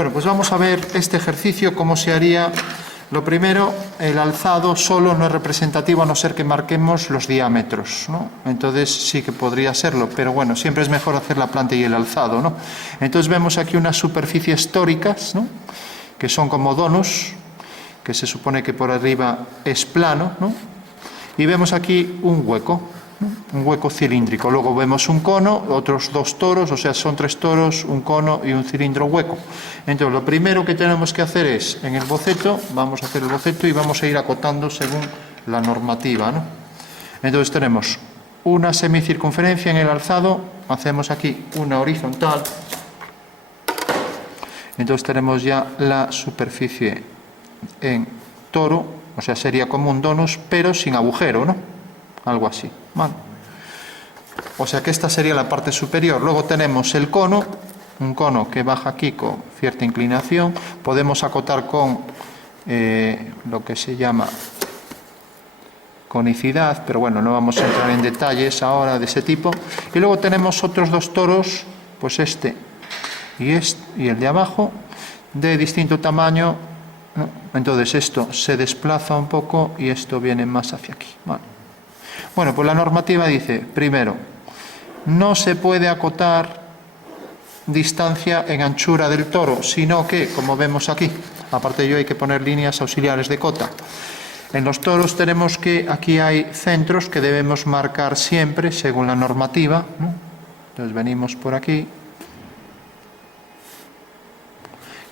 Bueno, pues vamos a ver este ejercicio, cómo se haría. Lo primero, el alzado solo no es representativo a no ser que marquemos los diámetros, ¿no? Entonces sí que podría serlo, pero bueno, siempre es mejor hacer la planta y el alzado, ¿no? Entonces vemos aquí unas superficies tóricas, ¿no? Que son como donuts, que se supone que por arriba es plano, ¿no? Y vemos aquí un hueco, ¿no? Un hueco cilíndrico. Luego vemos un cono, otros dos toros, o sea, son 3 toros, un cono y un cilindro hueco. Entonces, lo primero que tenemos que hacer es, en el boceto, vamos a hacer el boceto y vamos a ir acotando según la normativa, ¿no? Entonces tenemos una semicircunferencia en el alzado, hacemos aquí una horizontal. Entonces tenemos ya la superficie en toro, o sea, sería como un donus, pero sin agujero, ¿no? Algo así, ¿vale? O sea que esta sería la parte superior. Luego tenemos el cono, un cono que baja aquí con cierta inclinación. Podemos acotar con lo que se llama conicidad, pero bueno, no vamos a entrar en detalles ahora de ese tipo. Y luego tenemos otros 2 toros, pues este y el de abajo, de distinto tamaño, ¿no? Entonces esto se desplaza un poco y esto viene más hacia aquí, ¿vale? Bueno, pues la normativa dice, primero, no se puede acotar distancia en anchura del toro, sino que, como vemos aquí, aparte de ello hay que poner líneas auxiliares de cota. En los toros tenemos que, aquí hay centros que debemos marcar siempre según la normativa, ¿no? Entonces venimos por aquí.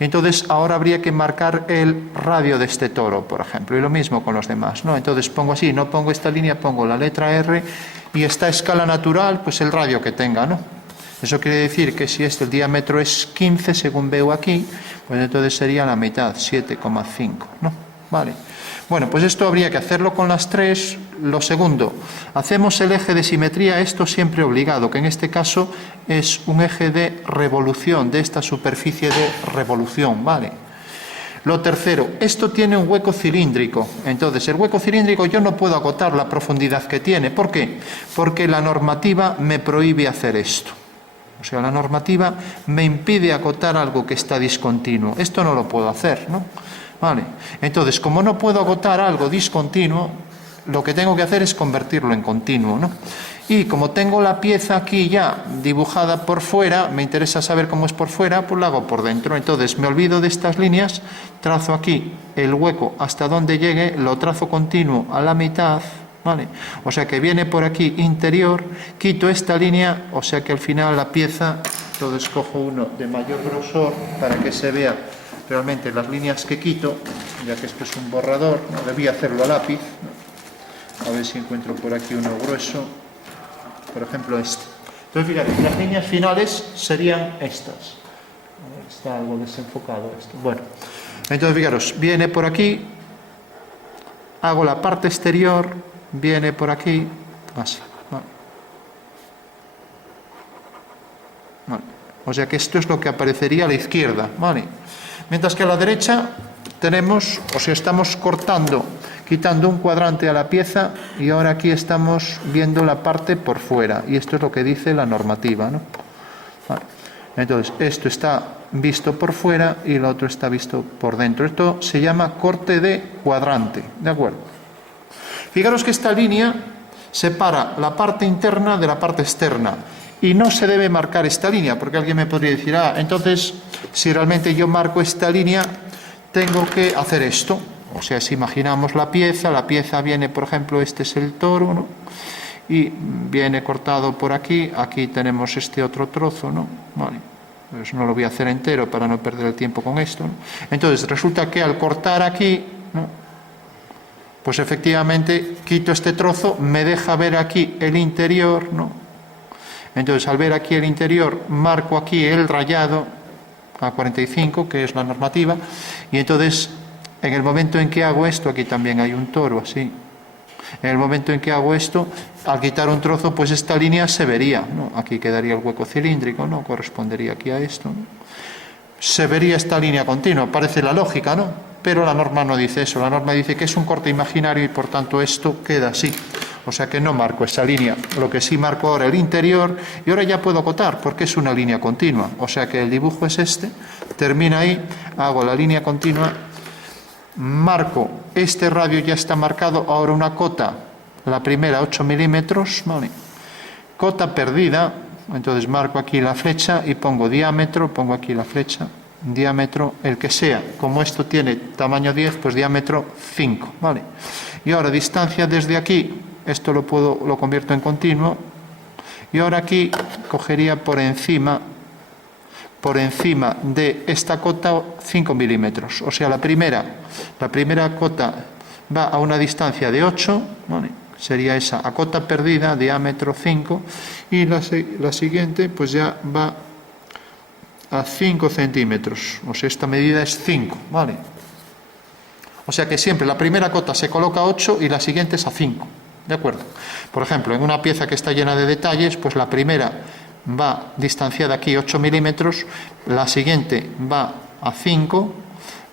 Entonces ahora habría que marcar el radio de este toro, por ejemplo, y lo mismo con los demás, ¿no? Entonces pongo así, no pongo esta línea, pongo la letra R y esta escala natural, pues el radio que tenga, ¿no? Eso quiere decir que si el diámetro es 15, según veo aquí, pues entonces sería la mitad, 7,5, ¿no? Vale. Bueno, pues esto habría que hacerlo con las 3. Lo segundo, hacemos el eje de simetría, esto siempre obligado, que en este caso es un eje de revolución, de esta superficie de revolución, ¿vale? Lo tercero, esto tiene un hueco cilíndrico, entonces el hueco cilíndrico yo no puedo acotar la profundidad que tiene. ¿Por qué? Porque la normativa me prohíbe hacer esto. O sea, la normativa me impide acotar algo que está discontinuo. Esto no lo puedo hacer, ¿no? Vale. Entonces, como no puedo acotar algo discontinuo, lo que tengo que hacer es convertirlo en continuo, ¿no? Y como tengo la pieza aquí ya dibujada por fuera, me interesa saber cómo es por fuera, pues la hago por dentro. Entonces me olvido de estas líneas, trazo aquí el hueco hasta donde llegue, lo trazo continuo a la mitad, ¿vale? O sea que viene por aquí interior, quito esta línea, o sea que al final la pieza, entonces cojo uno de mayor grosor para que se vea realmente las líneas que quito, ya que esto es un borrador, no debía hacerlo a lápiz, ¿no? A ver si encuentro por aquí uno grueso, por ejemplo este. Entonces fíjate, las líneas finales serían estas. Está algo desenfocado esto. Bueno, entonces fijaros, viene por aquí, hago la parte exterior, viene por aquí, así. Vale. Vale. O sea que esto es lo que aparecería a la izquierda, ¿vale? Mientras que a la derecha tenemos, o sea, estamos cortando, quitando un cuadrante a la pieza y ahora aquí estamos viendo la parte por fuera. Y esto es lo que dice la normativa, ¿no? Vale. Entonces, esto está visto por fuera y lo otro está visto por dentro. Esto se llama corte de cuadrante, ¿de acuerdo? Fijaros que esta línea separa la parte interna de la parte externa. Y no se debe marcar esta línea, porque alguien me podría decir, entonces, si realmente yo marco esta línea, tengo que hacer esto. O sea, si imaginamos la pieza viene, por ejemplo, este es el toro, ¿no? Y viene cortado por aquí, aquí tenemos este otro trozo, ¿no? Vale. Pues no lo voy a hacer entero para no perder el tiempo con esto, ¿no? Entonces, resulta que al cortar aquí, ¿no? Pues efectivamente quito este trozo, me deja ver aquí el interior, ¿no? Entonces, al ver aquí el interior, marco aquí el rayado a 45, que es la normativa, y entonces, en el momento en que hago esto, aquí también hay un toro, así. En el momento en que hago esto, al quitar un trozo, pues esta línea se vería, ¿no? Aquí quedaría el hueco cilíndrico, ¿no? Correspondería aquí a esto, ¿no? Se vería esta línea continua, parece la lógica, ¿no? Pero la norma no dice eso, la norma dice que es un corte imaginario y por tanto esto queda así. O sea que no marco esa línea. Lo que sí marco ahora el interior, y ahora ya puedo acotar porque es una línea continua. O sea que el dibujo es este, termina ahí, hago la línea continua, marco, este radio ya está marcado, ahora una cota, la primera 8 milímetros, ¿vale? Cota perdida, entonces marco aquí la flecha y pongo diámetro, pongo aquí la flecha, diámetro, el que sea, como esto tiene tamaño 10, pues diámetro 5, ¿vale? Y ahora distancia desde aquí, esto lo convierto en continuo, y ahora aquí cogería por encima de esta cota 5 milímetros, o sea la primera cota va a una distancia de 8, ¿vale? Sería esa, a cota perdida, diámetro 5, y la siguiente pues ya va a 5 centímetros, o sea esta medida es 5, ¿vale? O sea que siempre la primera cota se coloca a 8 y la siguiente es a 5, ¿de acuerdo? Por ejemplo, en una pieza que está llena de detalles, pues la primera va distanciada aquí 8 milímetros, la siguiente va a 5,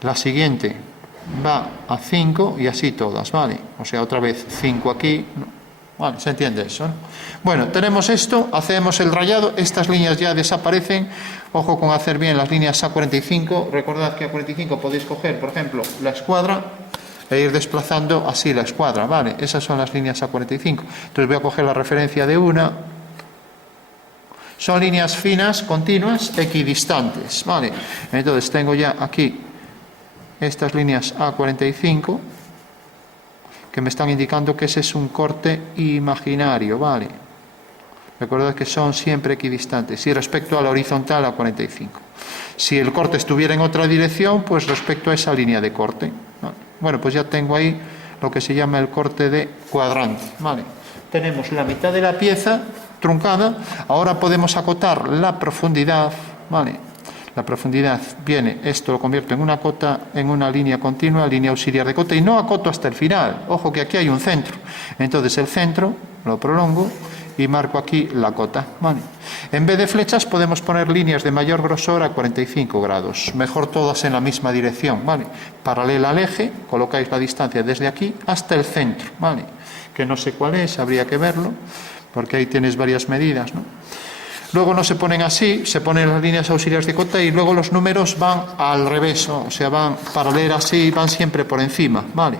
la siguiente va a 5 y así todas, ¿vale? O sea, otra vez 5 aquí, ¿vale? ¿Se entiende eso, no? Bueno, tenemos esto, hacemos el rayado, estas líneas ya desaparecen, ojo con hacer bien las líneas A45, recordad que A45 podéis coger, por ejemplo, la escuadra e ir desplazando así la escuadra, ¿vale? Esas son las líneas A45, entonces voy a coger la referencia de una. Son líneas finas, continuas, equidistantes, ¿vale? Entonces tengo ya aquí estas líneas A45 que me están indicando que ese es un corte imaginario, ¿vale? Recordad que son siempre equidistantes. Y respecto a la horizontal, A45. Si el corte estuviera en otra dirección, pues respecto a esa línea de corte, ¿vale? Bueno, pues ya tengo ahí lo que se llama el corte de cuadrante, ¿vale? Tenemos la mitad de la pieza truncada, ahora podemos acotar la profundidad, ¿vale? La profundidad viene, esto lo convierto en una cota, en una línea continua, línea auxiliar de cota, y no acoto hasta el final, ojo que aquí hay un centro, entonces el centro lo prolongo y marco aquí la cota, ¿vale? En vez de flechas podemos poner líneas de mayor grosor a 45 grados, mejor todas en la misma dirección, ¿vale? Paralela al eje, colocáis la distancia desde aquí hasta el centro, ¿vale? Que no sé cuál es, habría que verlo, porque ahí tienes varias medidas, ¿no? Luego no se ponen así, se ponen las líneas auxiliares de cota y luego los números van al revés, ¿no? O sea, van paralelas así, van siempre por encima, ¿vale?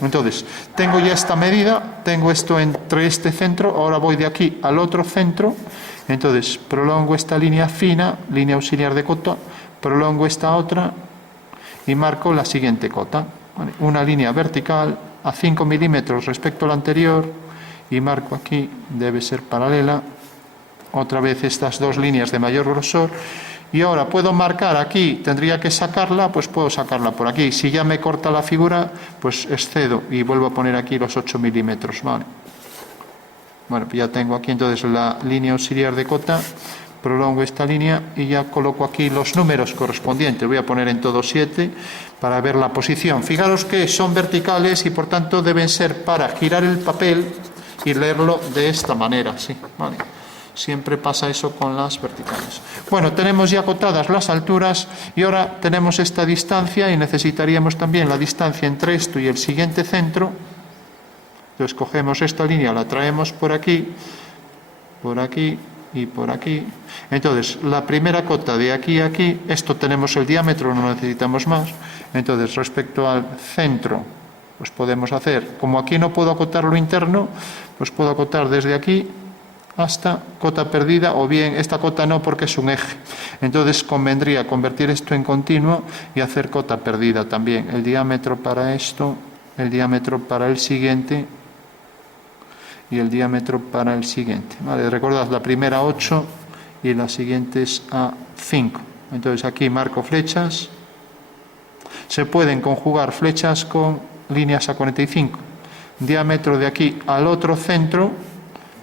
Entonces, tengo ya esta medida, tengo esto entre este centro, ahora voy de aquí al otro centro, entonces prolongo esta línea fina, línea auxiliar de cota, prolongo esta otra y marco la siguiente cota, ¿vale? Una línea vertical a 5 milímetros respecto a la anterior y marco aquí, debe ser paralela, otra vez estas dos líneas de mayor grosor, y ahora puedo marcar aquí, tendría que sacarla, pues puedo sacarla por aquí. Si ya me corta la figura, pues excedo y vuelvo a poner aquí los 8 milímetros, ¿vale? Bueno, pues ya tengo aquí entonces la línea auxiliar de cota, prolongo esta línea y ya coloco aquí los números correspondientes. Voy a poner en todo 7 para ver la posición. Fijaros que son verticales y por tanto deben ser para girar el papel y leerlo de esta manera, ¿sí? ¿Vale? Siempre pasa eso con las verticales. Bueno, tenemos ya acotadas las alturas y ahora tenemos esta distancia y necesitaríamos también la distancia entre esto y el siguiente centro. Entonces cogemos esta línea, la traemos por aquí y por aquí. Entonces, la primera cota de aquí a aquí, esto tenemos el diámetro, no necesitamos más. Entonces, respecto al centro, pues podemos hacer, como aquí no puedo acotar lo interno, pues puedo acotar desde aquí hasta cota perdida, o bien esta cota no porque es un eje, entonces convendría convertir esto en continuo y hacer cota perdida también, el diámetro para esto, el diámetro para el siguiente y el diámetro para el siguiente, ¿vale? Recordad, la primera 8 y la siguiente es a 5, entonces aquí marco flechas, se pueden conjugar flechas con líneas a 45, diámetro de aquí al otro centro,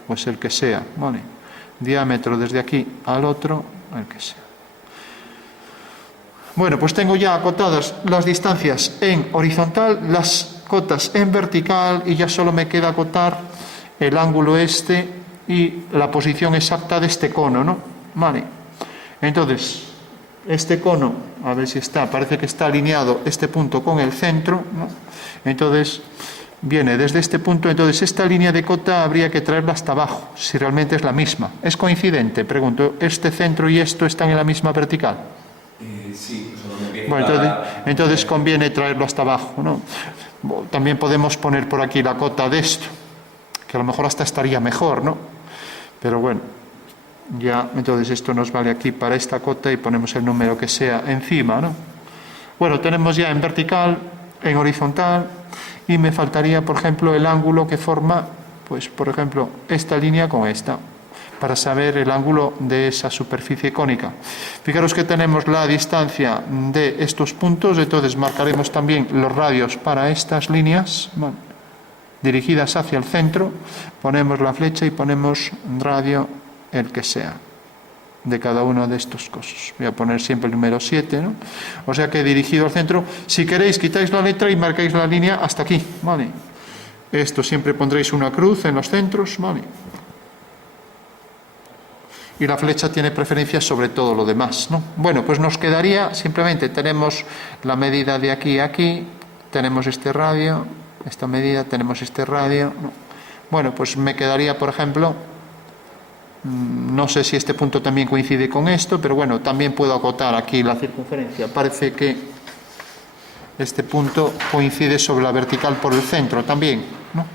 pues el que sea, ¿vale? Diámetro desde aquí al otro, el que sea. Bueno, pues tengo ya acotadas las distancias en horizontal, las cotas en vertical y ya solo me queda acotar el ángulo este y la posición exacta de este cono, ¿no? Vale. Entonces, este cono, a ver si está, parece que está alineado este punto con el centro, ¿no? Entonces, viene desde este punto, entonces esta línea de cota habría que traerla hasta abajo, si realmente es la misma. ¿Es coincidente? Pregunto, ¿este centro y esto están en la misma vertical? Sí, pues bueno, entonces conviene traerlo hasta abajo, ¿no? También podemos poner por aquí la cota de esto, que a lo mejor hasta estaría mejor, ¿no? Pero bueno, ya, entonces esto nos vale aquí para esta cota y ponemos el número que sea encima, ¿no? Bueno, tenemos ya en vertical, en horizontal, y me faltaría, por ejemplo, el ángulo que forma, pues, por ejemplo, esta línea con esta, para saber el ángulo de esa superficie cónica. Fijaros que tenemos la distancia de estos puntos, entonces marcaremos también los radios para estas líneas, bueno, dirigidas hacia el centro, ponemos la flecha y ponemos radio el que sea de cada uno de estos cosas. Voy a poner siempre el número 7, ¿no? O sea que dirigido al centro, si queréis quitáis la letra y marcáis la línea hasta aquí, ¿vale? Esto siempre pondréis una cruz en los centros, ¿vale? Y la flecha tiene preferencia sobre todo lo demás, ¿no? Bueno, pues nos quedaría, simplemente tenemos la medida de aquí a aquí, tenemos este radio, esta medida, tenemos este radio, ¿no? Bueno, pues me quedaría, por ejemplo, no sé si este punto también coincide con esto, pero bueno, también puedo acotar aquí la circunferencia. Parece que este punto coincide sobre la vertical por el centro también, ¿no?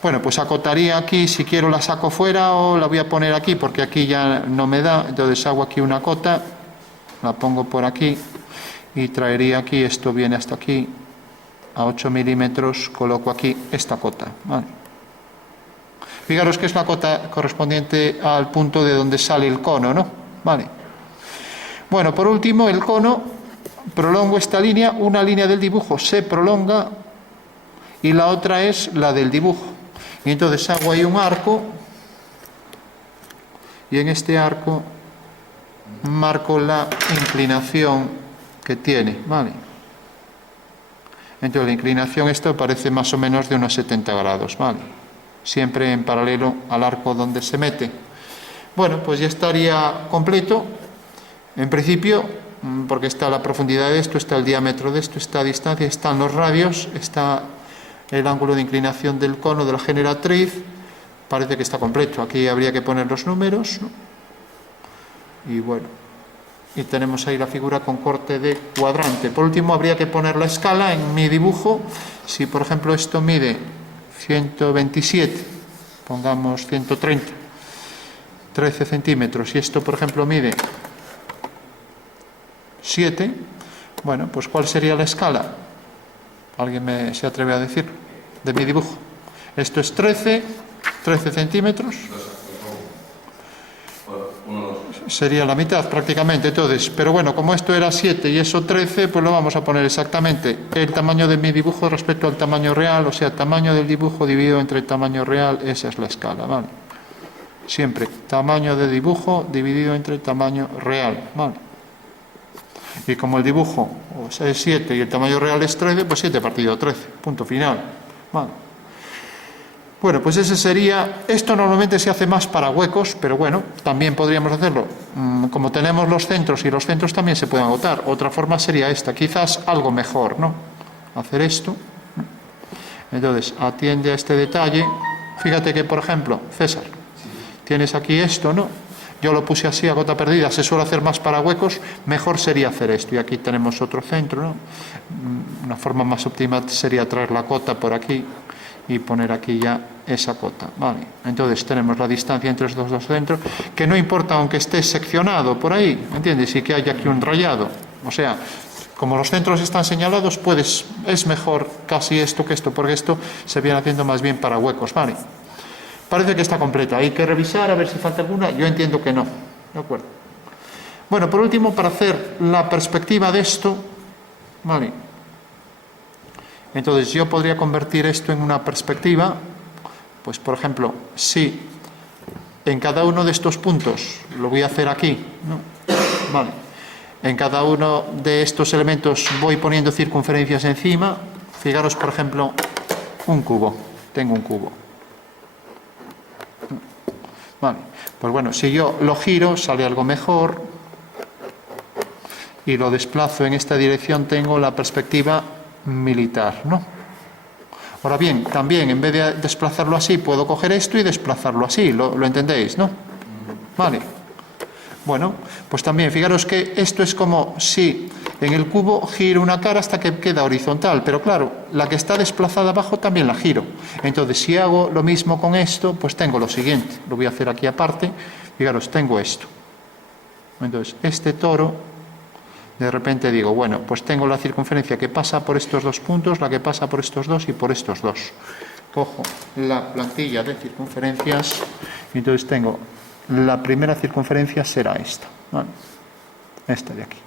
Bueno, pues acotaría aquí, si quiero la saco fuera o la voy a poner aquí porque aquí ya no me da, entonces hago aquí una cota, la pongo por aquí y traería aquí, esto viene hasta aquí, a 8 milímetros, coloco aquí esta cota, ¿vale? Fijaros que es la cota correspondiente al punto de donde sale el cono, ¿no? Vale. Bueno, por último, el cono, prolongo esta línea, una línea del dibujo se prolonga y la otra es la del dibujo. Y entonces hago ahí un arco y en este arco marco la inclinación que tiene, ¿vale? Entonces la inclinación esto parece más o menos de unos 70 grados, ¿vale? Siempre en paralelo al arco donde se mete. Bueno, pues ya estaría completo. En principio, porque está la profundidad de esto, está el diámetro de esto, está a distancia, están los radios, está el ángulo de inclinación del cono de la generatriz. Parece que está completo. Aquí habría que poner los números, ¿no? Y bueno, y tenemos ahí la figura con corte de cuadrante. Por último, habría que poner la escala en mi dibujo. Si, por ejemplo, esto mide 127, pongamos 130, 13 centímetros, y esto, por ejemplo, mide 7, bueno, pues ¿cuál sería la escala? ¿Alguien se atreve a decir? De mi dibujo. Esto es 13 centímetros. Sería la mitad prácticamente, entonces, pero bueno, como esto era 7 y eso 13, pues lo vamos a poner exactamente el tamaño de mi dibujo respecto al tamaño real, o sea, tamaño del dibujo dividido entre el tamaño real, esa es la escala, ¿vale? Siempre, tamaño de dibujo dividido entre el tamaño real, ¿vale? Y como el dibujo es 7 y el tamaño real es 13, pues 7 partido 13, punto final, ¿vale? Bueno, pues ese sería, esto normalmente se hace más para huecos, pero bueno, también podríamos hacerlo. Como tenemos los centros y los centros también se pueden agotar. Otra forma sería esta, quizás algo mejor, ¿no? Hacer esto. Entonces, atiende a este detalle. Fíjate que, por ejemplo, César, tienes aquí esto, ¿no? Yo lo puse así a gota perdida, se suele hacer más para huecos, mejor sería hacer esto. Y aquí tenemos otro centro, ¿no? Una forma más óptima sería traer la cota por aquí y poner aquí ya esa cota, ¿vale? Entonces tenemos la distancia entre estos dos centros, que no importa aunque esté seccionado por ahí, ¿entiendes? Y que haya aquí un rayado, o sea, como los centros están señalados, es mejor casi esto que esto, porque esto se viene haciendo más bien para huecos, ¿vale? Parece que está completa, hay que revisar a ver si falta alguna, yo entiendo que no, ¿de acuerdo? Bueno, por último, para hacer la perspectiva de esto, ¿vale? Entonces yo podría convertir esto en una perspectiva, pues por ejemplo, si en cada uno de estos puntos, lo voy a hacer aquí, ¿no? Vale. En cada uno de estos elementos voy poniendo circunferencias encima. Fijaros, por ejemplo, un cubo. Tengo un cubo. Vale. Pues bueno, si yo lo giro, sale algo mejor. Y lo desplazo en esta dirección, tengo la perspectiva militar, ¿no? Ahora bien, también en vez de desplazarlo así, puedo coger esto y desplazarlo así, ¿lo entendéis, no? Vale. Bueno, pues también, fijaros que esto es como si en el cubo giro una cara hasta que queda horizontal, pero claro, la que está desplazada abajo también la giro. Entonces, si hago lo mismo con esto, pues tengo lo siguiente. Lo voy a hacer aquí aparte. Fijaros, tengo esto. Entonces, este toro, de repente digo, bueno, pues tengo la circunferencia que pasa por estos dos puntos, la que pasa por estos dos y por estos dos. Cojo la plantilla de circunferencias y entonces tengo... La primera circunferencia será esta, ¿vale? Esta de aquí.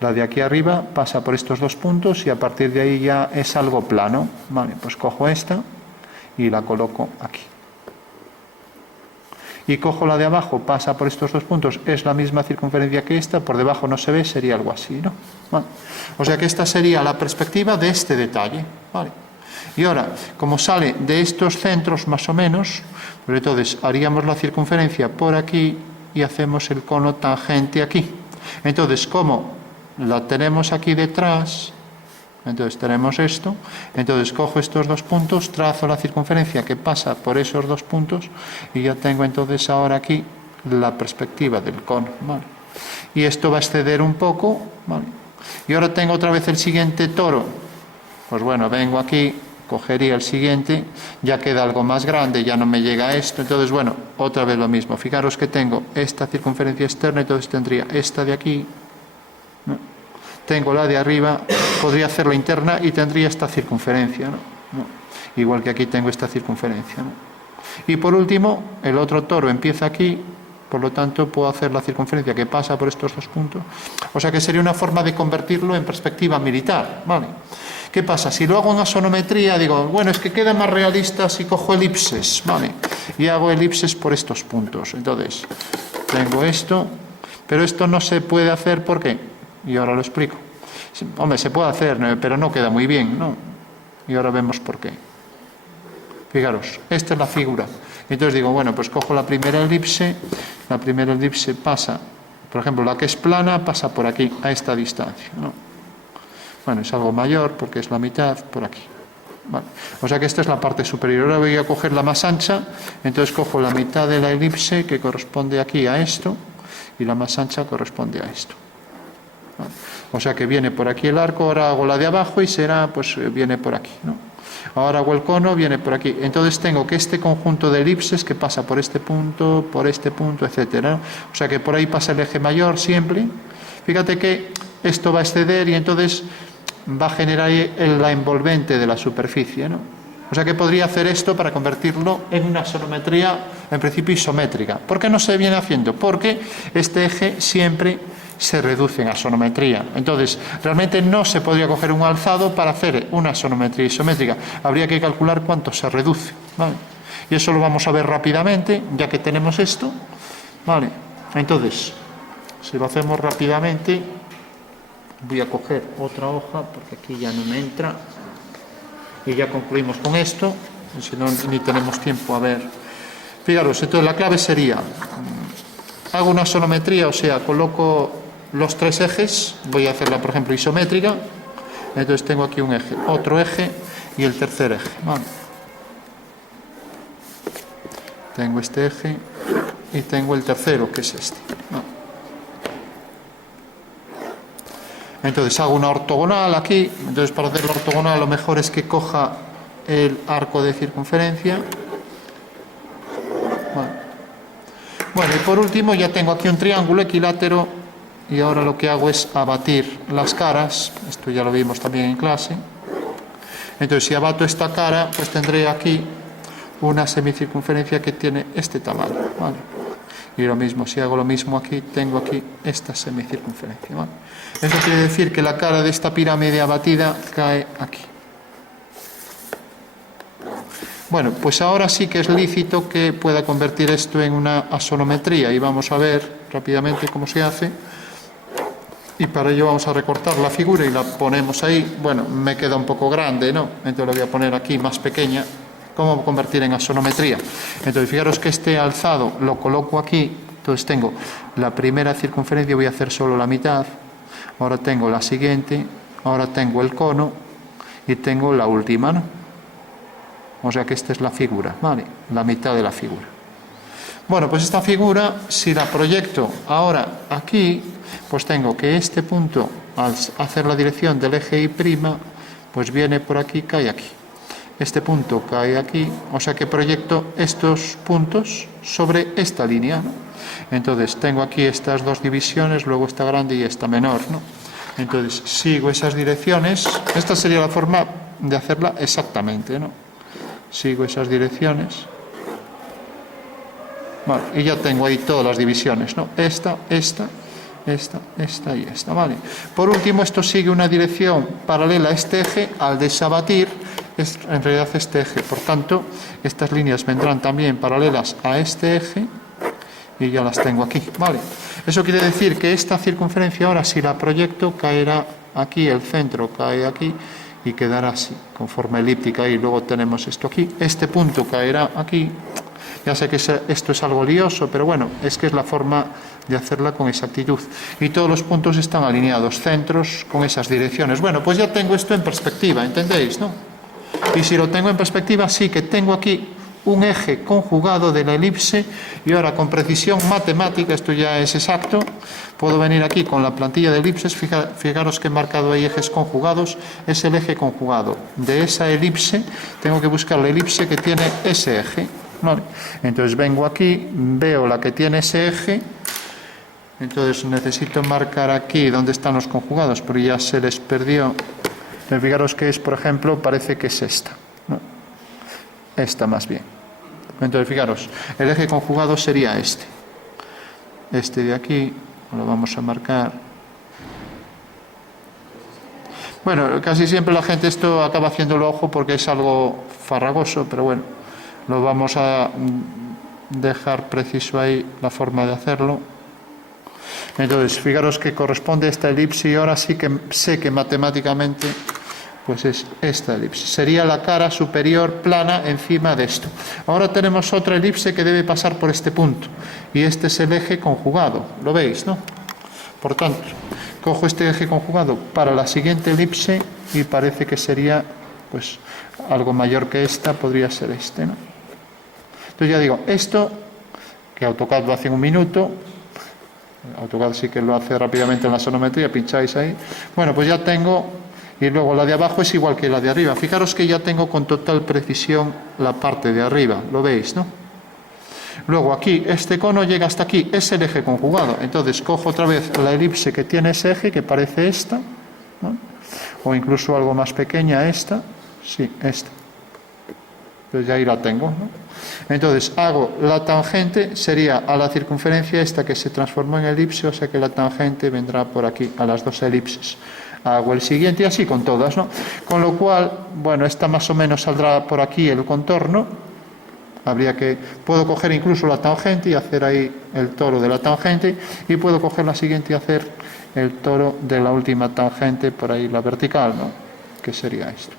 La de aquí arriba pasa por estos dos puntos y a partir de ahí ya es algo plano, ¿vale? Pues cojo esta y la coloco aquí. Y cojo la de abajo, pasa por estos dos puntos, es la misma circunferencia que esta, por debajo no se ve, sería algo así, ¿no? ¿Vale? O sea que esta sería la perspectiva de este detalle, ¿vale? Y ahora, como sale de estos centros más o menos, pues entonces haríamos la circunferencia por aquí y hacemos el cono tangente aquí. Entonces, como la tenemos aquí detrás, entonces tenemos esto, entonces cojo estos dos puntos, trazo la circunferencia que pasa por esos dos puntos y ya tengo entonces ahora aquí la perspectiva del cono, ¿vale? Y esto va a exceder un poco, ¿vale? Y ahora tengo otra vez el siguiente toro. Pues bueno, vengo aquí, cogería el siguiente, ya queda algo más grande, ya no me llega a esto, entonces bueno, otra vez lo mismo. Fijaros que tengo esta circunferencia externa, entonces tendría esta de aquí, ¿no? Tengo la de arriba, podría hacerla interna y tendría esta circunferencia, ¿no? Igual que aquí tengo esta circunferencia, ¿no? Y por último, el otro toro empieza aquí, por lo tanto puedo hacer la circunferencia que pasa por estos dos puntos. O sea que sería una forma de convertirlo en perspectiva militar, ¿vale? ¿Qué pasa? Si lo hago en asonometría, digo, bueno, es que queda más realista si cojo elipses, ¿vale? Y hago elipses por estos puntos. Entonces, tengo esto, pero esto no se puede hacer, ¿por qué? Y ahora lo explico. Hombre, se puede hacer, pero no queda muy bien, ¿no? Y ahora vemos por qué. Fijaros, esta es la figura. Entonces digo, bueno, pues cojo la primera elipse pasa, por ejemplo, la que es plana pasa por aquí, a esta distancia, ¿no? Bueno, es algo mayor porque es la mitad por aquí. Vale. O sea que esta es la parte superior. Ahora voy a coger la más ancha, entonces cojo la mitad de la elipse que corresponde aquí a esto y la más ancha corresponde a esto. Vale. O sea que viene por aquí el arco, ahora hago la de abajo y será, pues viene por aquí, ¿no? Ahora hago el cono, viene por aquí. Entonces tengo que este conjunto de elipses que pasa por este punto, etcétera. O sea que por ahí pasa el eje mayor siempre. Fíjate que esto va a exceder y entonces va a generar la envolvente de la superficie, ¿no? O sea que podría hacer esto para convertirlo en una sonometría, en principio isométrica. ¿Por qué no se viene haciendo? Porque este eje siempre se reduce en asonometría. Entonces, realmente no se podría coger un alzado para hacer una sonometría isométrica. Habría que calcular cuánto se reduce, ¿vale? Y eso lo vamos a ver rápidamente, ya que tenemos esto, ¿vale? Entonces, si lo hacemos rápidamente, voy a coger otra hoja, porque aquí ya no me entra, y ya concluimos con esto, si no, ni tenemos tiempo a ver. Fijaros, entonces la clave sería, hago una sonometría, o sea, coloco los tres ejes, voy a hacerla por ejemplo isométrica, entonces tengo aquí un eje, otro eje y el tercer eje, ¿vale? Tengo este eje y tengo el tercero, que es este, ¿vale? Entonces hago una ortogonal aquí, entonces para hacer la ortogonal lo mejor es que coja el arco de circunferencia, ¿vale? Bueno, y por último ya tengo aquí un triángulo equilátero. Y ahora lo que hago es abatir las caras, esto ya lo vimos también en clase. Entonces si abato esta cara, pues tendré aquí una semicircunferencia que tiene este tamaño, ¿vale? Y lo mismo, si hago lo mismo aquí, tengo aquí esta semicircunferencia, ¿vale? Eso quiere decir que la cara de esta pirámide abatida cae aquí. Bueno, pues ahora sí que es lícito que pueda convertir esto en una asonometría y vamos a ver rápidamente cómo se hace. Y para ello vamos a recortar la figura y la ponemos ahí. Bueno, me queda un poco grande, ¿no? Entonces la voy a poner aquí más pequeña. ¿Cómo convertir en asonometría? Entonces fijaros que este alzado lo coloco aquí. Entonces tengo la primera circunferencia, voy a hacer solo la mitad. Ahora tengo la siguiente, Ahora tengo el cono y tengo la última, ¿no? O sea que esta es la figura, ¿vale? La mitad de la figura. Bueno, pues esta figura, si la proyecto ahora aquí, pues tengo que este punto, al hacer la dirección del eje Y', pues viene por aquí, cae aquí. Este punto cae aquí, o sea que proyecto estos puntos sobre esta línea, ¿no? Entonces tengo aquí estas dos divisiones, luego esta grande y esta menor, ¿no? Entonces sigo esas direcciones. Esta sería la forma de hacerla exactamente, ¿no? Sigo esas direcciones. Vale, y ya tengo ahí todas las divisiones, ¿no? Esta y esta, ¿vale? Por último, esto sigue una dirección paralela a este eje. Al desabatir, es en realidad este eje. Por tanto, estas líneas vendrán también paralelas a este eje y ya las tengo aquí, ¿vale? Eso quiere decir que esta circunferencia ahora, si la proyecto, caerá aquí, el centro cae aquí y quedará así, con forma elíptica, y luego tenemos esto aquí. Este punto caerá aquí. Ya sé que esto es algo lioso, pero bueno, es que es la forma de hacerla con exactitud. Y todos los puntos están alineados, centros con esas direcciones. Bueno, pues ya tengo esto en perspectiva, ¿entendéis, no? Y si lo tengo en perspectiva, sí que tengo aquí un eje conjugado de la elipse, y ahora con precisión matemática, esto ya es exacto, puedo venir aquí con la plantilla de elipses. Fijaros que he marcado ahí ejes conjugados. Es el eje conjugado de esa elipse. Tengo que buscar la elipse que tiene ese eje. Vale. Entonces vengo aquí, veo la que tiene ese eje, entonces necesito marcar aquí dónde están los conjugados, pero ya se les perdió. Fijaros que es, por ejemplo, parece que es esta, ¿no? Esta más bien. Entonces fijaros, el eje conjugado sería este de aquí, lo vamos a marcar. Bueno, casi siempre la gente esto acaba haciéndolo a ojo porque es algo farragoso, pero bueno, lo vamos a dejar preciso ahí la forma de hacerlo. Entonces, fijaros que corresponde a esta elipse, y ahora sí que sé que matemáticamente pues es esta elipse. Sería la cara superior plana encima de esto. Ahora tenemos otra elipse que debe pasar por este punto, y este es el eje conjugado. ¿Lo veis, no? Por tanto, cojo este eje conjugado para la siguiente elipse y parece que sería pues algo mayor que esta, podría ser este, ¿no? Entonces ya digo, esto, que AutoCAD lo hace en un minuto, AutoCAD sí que lo hace rápidamente en la sonometría, pincháis ahí. Bueno, pues ya tengo, y luego la de abajo es igual que la de arriba. Fijaros que ya tengo con total precisión la parte de arriba, ¿lo veis, no? Luego aquí, este cono llega hasta aquí, es el eje conjugado. Entonces cojo otra vez la elipse que tiene ese eje, que parece esta, ¿no? O incluso algo más pequeña, esta. Sí, esta. Entonces ya ahí la tengo, ¿no? Entonces hago la tangente, sería a la circunferencia esta que se transformó en elipse, o sea que la tangente vendrá por aquí, a las dos elipses. Hago el siguiente y así con todas, ¿no? Con lo cual, bueno, esta más o menos saldrá por aquí el contorno. Puedo coger incluso la tangente y hacer ahí el toro de la tangente, y puedo coger la siguiente y hacer el toro de la última tangente por ahí, la vertical, ¿no? Que sería esto.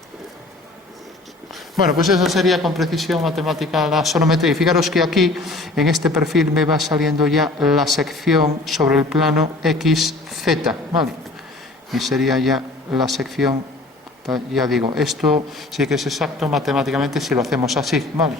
Bueno, pues eso sería con precisión matemática la sonometría. Y fijaros que aquí, en este perfil, me va saliendo ya la sección sobre el plano XZ, ¿vale? Y sería ya la sección, ya digo, esto sí que es exacto matemáticamente si lo hacemos así, ¿vale?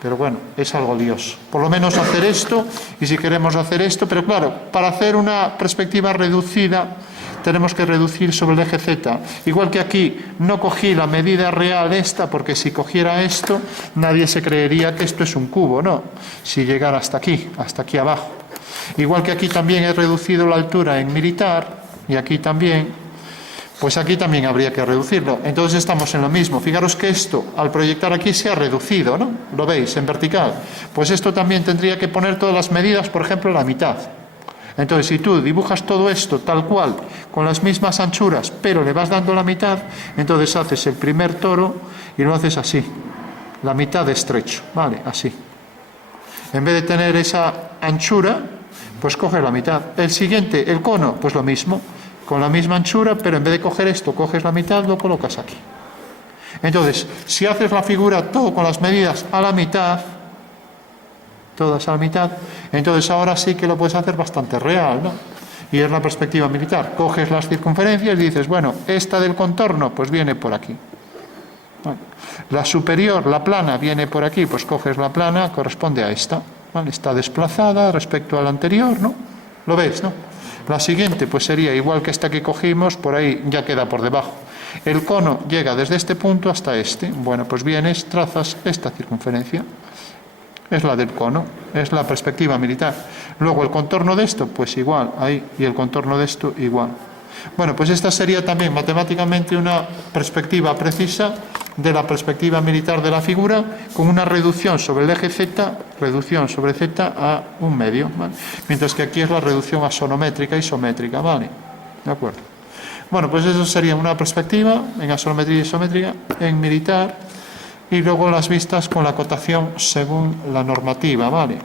Pero bueno, es algo lioso. Por lo menos hacer esto, y si queremos hacer esto, pero claro, para hacer una perspectiva reducida, tenemos que reducir sobre el eje Z. Igual que aquí no cogí la medida real esta, porque si cogiera esto, nadie se creería que esto es un cubo, ¿no? Si llegara hasta aquí abajo. Igual que aquí también he reducido la altura en militar, y aquí también, pues aquí también habría que reducirlo. Entonces estamos en lo mismo. Fijaros que esto, al proyectar aquí, se ha reducido, ¿no? ¿Lo veis? En vertical. Pues esto también tendría que poner todas las medidas, por ejemplo, la mitad. Entonces, si tú dibujas todo esto tal cual, con las mismas anchuras, pero le vas dando la mitad, entonces haces el primer toro y lo haces así, la mitad de estrecho, ¿vale? Así. En vez de tener esa anchura, pues coges la mitad. El siguiente, el cono, pues lo mismo, con la misma anchura, pero en vez de coger esto, coges la mitad, lo colocas aquí. Entonces, si haces la figura todo con las medidas a la mitad, todas a la mitad, entonces ahora sí que lo puedes hacer bastante real, ¿no? y es la perspectiva militar. Coges las circunferencias y dices, bueno, esta del contorno, pues viene por aquí. Vale. La superior, la plana, viene por aquí, pues coges la plana, corresponde a esta. ¿Vale? Está desplazada respecto a la anterior, ¿no? ¿Lo ves, no? La siguiente, pues sería igual que esta que cogimos, por ahí ya queda por debajo. El cono llega desde este punto hasta este. Bueno, pues vienes, trazas esta circunferencia. Es la del cono, es la perspectiva militar. Luego el contorno de esto, pues igual, ahí, y el contorno de esto igual. Bueno, pues esta sería también matemáticamente una perspectiva precisa de la perspectiva militar de la figura, con una reducción sobre el eje Z, reducción sobre Z a 1/2, ¿vale? Mientras que aquí es la reducción asonométrica y isométrica, ¿vale? ¿De acuerdo? Bueno, pues eso sería una perspectiva en asonometría isométrica, en militar, y luego las vistas con la cotación según la normativa, ¿vale?